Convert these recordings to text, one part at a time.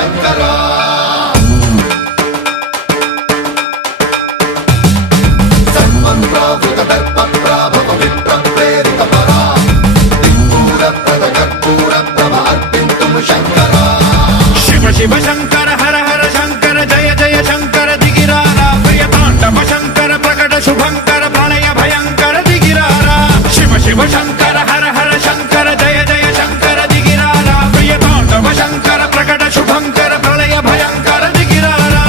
శంకర సన్మంత్రావృత దర్ప ప్రాభవ విప్ర ప్రేరిత పరా దిక్పూర ప్రద కర్పూర ప్రభ అర్పింతుము శంకర శివ శివ శంకర హర హర శంకర జయ జయ శంకర దిగిరారా ప్రియ తాండవ శంకర ప్రకట శుభంకర ప్రళయ భయంకర దిగిరారా శివ శివ శంకర హర హర శంకర జయ జయ శంకర దిగిరారా ప్రియ తాండవ శంకర ప్రకట శుభంకర ప్రళయ భయంకర దిగిరారా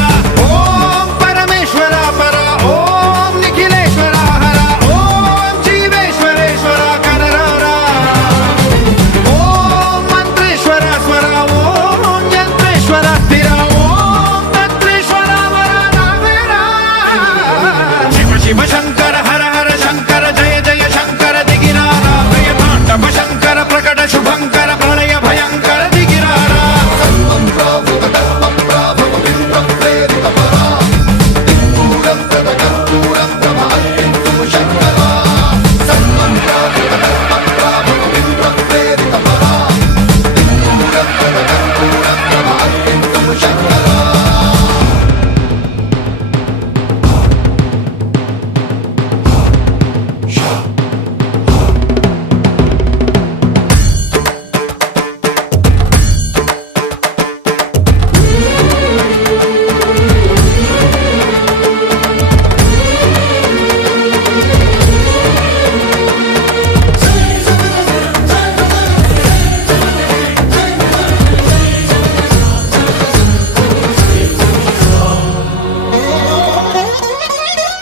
ఓం పరమేశ్వర పర ఓం నిఖిలేశ్వర హర ఓం జీవేశ్వరేశ్వర కరరారా ఓం మంత్రేశ్వర స్వర ఓం యంత్రేశ్వర స్థిర ఓం తంత్రేశ్వర వర నావేరా శివ శివ శంకర హర హర శంకర జయ జయ శంకర దిగిరారా ప్రియ తాండవ శంకర ప్రకట శుభంకర ప్రళయ భయంకర దిగిరారా సన్మంత్రావృత దర్ప ప్రాభవ విప్ర ప్రేరిత పరా దిక్పూర ప్రద కర్పూర ప్రభ అర్పింతుము శంకర సన్మంత్రావృత దర్ప ప్రాభవ విప్ర ప్రేరిత పరా దిక్పూర ప్రద కర్పూర ప్రభ అర్పింతుము శంకర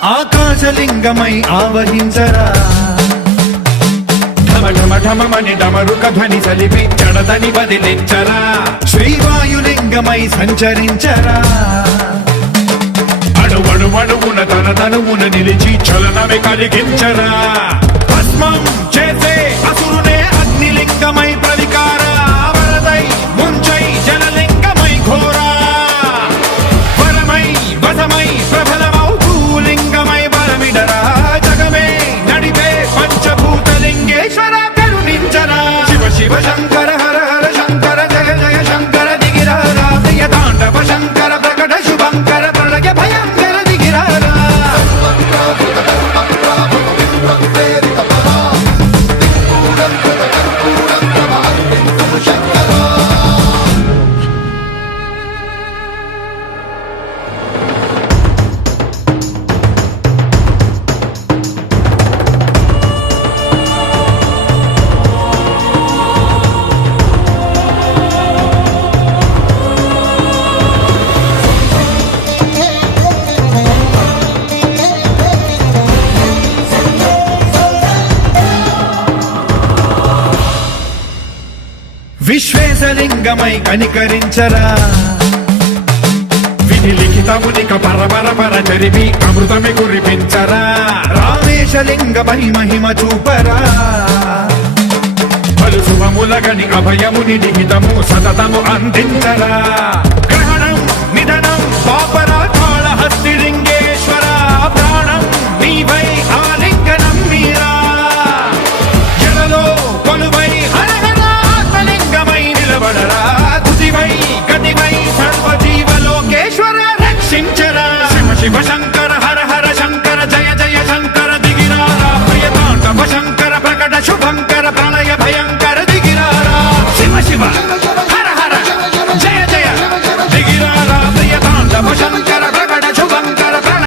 ఆకాశలింగమై ఆవహించరా ఢమ ఢమ ఢమమని డమరుక ధ్వని సలిపి జడదని బదిలించరా శ్రీవాయులింగమై సంచరించరా అణువణువున తన తనువున నిలిచి చలనమే కలిగించరా భస్మం చేసే అసురునే అగ్నిలింగమై ప్రవికార వరదై ముంచై జలలింగమై ఘోరా వరమై వసమై ప్రబలమౌ భూలింగమై బలమిడరా జగమే నడిపే పంచభూతలింగేశ్వర కరుణించరా శివ శివ శంకర హర హర శంకర జయ జయ శంకర దిగిరారా ప్రియ తాండవ శంకర ప్రకట శుభంకర ప్రళయ భయంకర దిగిరారా సన్మంత్రావృత దర్ప ప్రాభవ విప్ర ప్రేరిత పరా దిక్పూర ప్రద కర్పూర ప్రభ అర్పింతుము శంకర విశ్వేశలింగమై కనికరించరా విధి లిఖితమునిక పరపర పర జరిపి అమృతమి కురిపించరా రామేశలింగమై మహిమ చూపరా పలు శుభములగని అభయముని లిఖితము సతతము అందించరా గ్రహణం నిధనం పాపరా కాళహస్తి లింగేశ్వర ప్రాణం నీవై ఆలింగనం మీరా జలలో కొలువై హర హర ఆత్మలింగమై నిలబడరా తుదివై గతివై సర్వజీవలోకేశ్వర రక్షించరా శివ శివ శంకర